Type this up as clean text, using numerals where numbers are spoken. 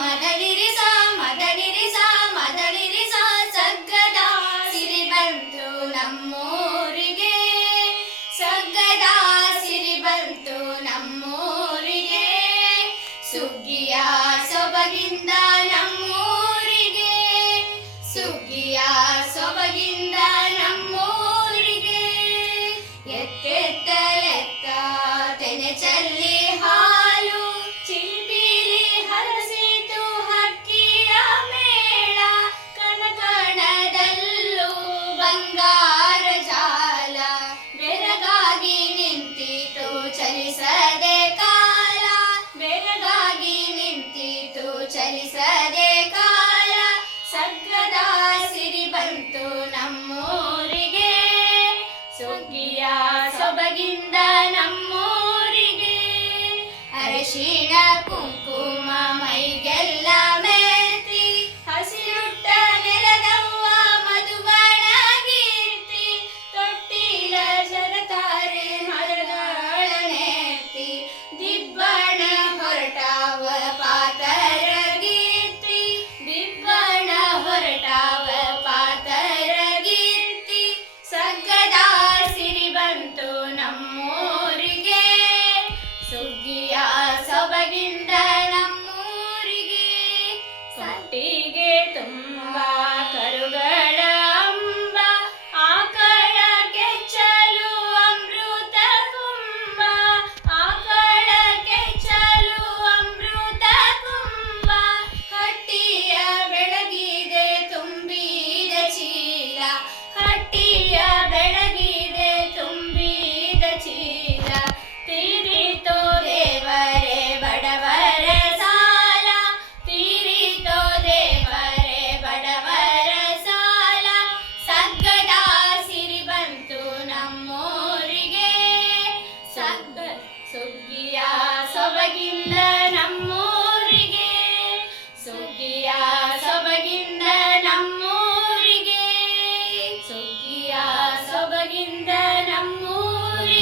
ಮದನಿರಿಸ ಮದನಿರಿಸ ಮದನಿರಿಸ ಸಗ್ಗದ ಸಿರಿ ಬಂತು ನಮ್ಮೂರಿಗೆ, ಸಗ್ಗದ ಸಿರಿ ಬಂತು ನಮ್ಮೂರಿಗೆ, ಸುಗ್ಗಿಯ ಸೊಬಗಿಂದ ನಮ್ಮೂರಿಗೆ, ಸುಗ್ಗಿಯ ಸೊಬಗಿಂದ ನಮ್ಮೂರಿಗೆ. ಎತ್ತೆತ್ತಲೆತ್ತ ತೆನೆ ಚಲ್ಲಿ ಹಾಲು ಚಿಲಿಪಿಲಿ ಹರಸಿತು ಹಕ್ಕಿಯ ಮೇಳ, ಕಣಕಣದಲ್ಲೂ ಬಂಗಾರ ಜಾಲ, ಬೆರಗಾಗಿ ನಿಂತಿತು ಚಲಿಸದೆ ಕಾಲ, ಬೆರಗಾಗಿ ನಿಂತಿತು ಚಲಿಸದೆ ಕಾಲ, ಸಗ್ಗದ ಸಿರಿ ಬಂತು ನಮ್ಮೂರಿಗೆ, ಸುಗ್ಗಿಯ ಸೊಬಗಿಂದ ನಮ್ಮೂರಿಗೆ. ಅರಶಿಣ ಕುಂಕುಮ ಮೈಗೆಲ್ಲ ಮೆತ್ತಿ, ಹಸಿರುಟ್ಟ ನೆಲದವ್ವ ಮಧುಬಣ ಕೀರ್ತಿ, ತೊಟ್ಟಿಲ ಜರತಾರೆ ಮರಗಳ ನೆತ್ತಿ, ದಿಬ್ಬಣ ಹೊರಟಾವ ಪಾತರ ಗೀರ್ತಿ, ದಿಬ್ಬಣ ಹೊರಟಾವ ಪಾತರ ಗೀರ್ತಿ, ಸಗ್ಗದ ಸಿರಿ ಬಂತು ನಮ್ಮೂರಿಗೆ, ಸುಗ್ಗಿಯ ಸೊಬಗಿಂದ ನಮ್ಮೂರಿಗೆ. ಕಟ್ಟಿಗೆ ತುಂಬ ಕರುಗಳ ಅಂಬ, ಆಕಳ ಕೆಚ್ಚಲು ಅಮೃತ ಕುಂಬ, ಆಕಳ ಕೆಚ್ಚಲು ಅಮೃತ ಕುಂಬ, ಹಟ್ಟಿಯ ಬೆಳಗಿದೆ ತುಂಬಿದ ಚೀಲ, ಹಟ್ಟಿಯ ಬೆಳಗಿದೆ ತುಂಬಿದ ಚೀಲ, ತೀರಿತೋ ದೇವರೇ ಬಡವರ ಸಾಲ, ತೀರಿತೋ ದೇವರೇ ಬಡವರ ಸಾಲ, ಸಗ್ಗದ ಸಿರಿ ಬಂತು ನಮ್ಮೂರಿಗೆ, ಸುಗ್ಗಿಯ ಸೊಬಗಿಂದ